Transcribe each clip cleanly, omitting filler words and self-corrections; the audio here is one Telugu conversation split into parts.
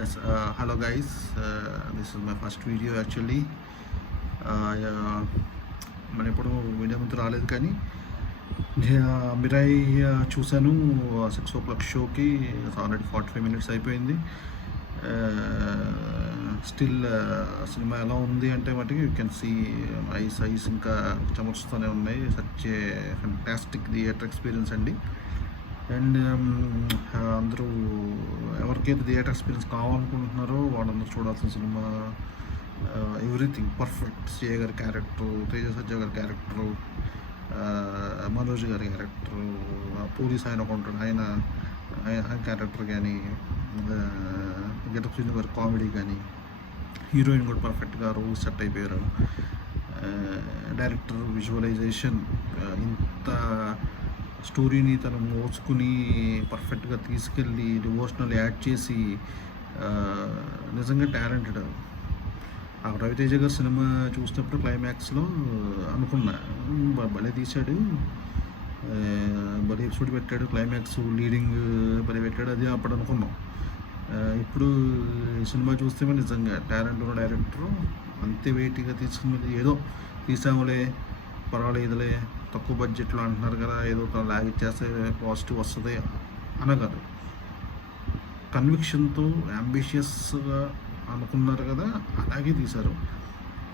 Yes, hello guys. This is my first video actually. మన ఎప్పుడు వీడియో ముందు రాలేదు కానీ మిరాయి చూశాను 6 o'clock షోకి. ఆల్రెడీ 45 minutes అయిపోయింది. స్టిల్ సినిమా ఎలా ఉంది అంటే మటుకు యూ కెన్ సీ ఐస్ ఇంకా చెమర్చుతూనే ఉన్నాయి. Such a fantastic theatre experience అండి. అండ్ అందరూ ఎవరికైతే థియేటర్ ఎక్స్పీరియన్స్ కావాలనుకుంటున్నారో వాళ్ళందరూ చూడాల్సిన సినిమా. Everything perfect. సిఏ గారి క్యారెక్టరు, తేజ సజ్జా గారి క్యారెక్టరు, మనోజ్ గారి క్యారెక్టరు, పోలీస్ ఆయన ఒక ఉంటాడు, ఆయన క్యారెక్టర్ కానీ, గెటప్ శ్రీను గారి కామెడీ కానీ, హీరోయిన్ కూడా పర్ఫెక్ట్గా రోల్ సెట్ అయిపోయారు. డైరెక్టర్ విజువలైజేషన్, ఇంత స్టోరీని తను మోసుకుని పర్ఫెక్ట్గా తీసుకెళ్ళి డివోషనల్ యాడ్ చేసి నిజంగా టాలెంటెడ్. ఆ రవితేజ గారు సినిమా చూసినప్పుడు క్లైమాక్స్లో అనుకున్నా, భలే తీశాడు, భలే ఎపిసోడ్ పెట్టాడు, క్లైమాక్స్ లీడింగ్ భలే పెట్టాడు, అది అప్పుడు అనుకున్నాం. ఇప్పుడు సినిమా చూస్తే నిజంగా టాలెంట్ ఉన్న డైరెక్టరు అంతే వెయిట్గా తీసుకుని ఏదో తీసాములే పర్వాలేదులే తక్కువ బడ్జెట్లో అంటున్నారు కదా, ఏదో లాగ్ ఇచ్చేస్తే పాజిటివ్ వస్తుంది అనగారు. కన్విక్షన్తో అంబిషియస్గా అనుకున్నారు కదా, అలాగే తీశారు,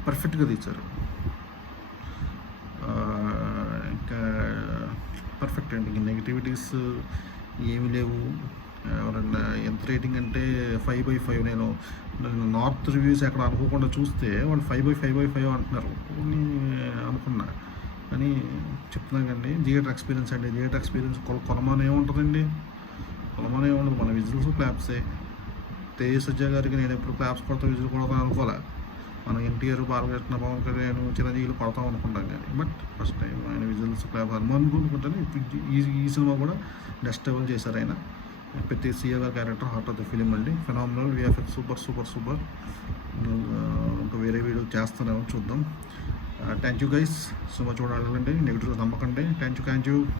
పర్ఫెక్ట్గా తీశారు. ఇంకా పర్ఫెక్ట్ అండి. ఇంక నెగిటివిటీస్ ఏమీ లేవు. ఎవరన్నా ఎంత రేటింగ్ అంటే 5/5. నేను నార్త్ రివ్యూస్ ఎక్కడ అనుకోకుండా చూస్తే వాళ్ళు 5/5 అంటున్నారు. అనుకున్నా అని చెప్తున్నాను కండి. థియేటర్ ఎక్స్పీరియన్స్ అండి. థియేటర్ ఎక్స్పీరియన్స్ కొలమానే ఉంటుందండి, కొలమానే ఉండదు. మన విజిల్స్ క్లాప్సే. తేజ సజ్జా గారికి నేను ఎప్పుడు క్లాప్స్ కొడతా విజిల్ కొడతాను అనుకోలే. మన ఎన్టీఆర్, బాలకృష్ణ, పవన్ కళ్యాణ్, చిరంజీవులు కొడతాం అనుకుంటాం కానీ, బట్ ఫస్ట్ టైం ఆయన విజిల్స్ క్లాప్ అనుకుంటాను. ఈ సినిమా కూడా నెక్స్ట్ లెవెల్ చేశారు ఆయన. ప్రతి సీఏ గారి character heart of the film అండి. Phenomenal, VFX super. ఇంకా వేరే వీడియో చేస్తున్నామో చూద్దాం. Thank you guys. సినిమా చూడాలంటే నెగిటివ్ నమ్మకండి. Thank you.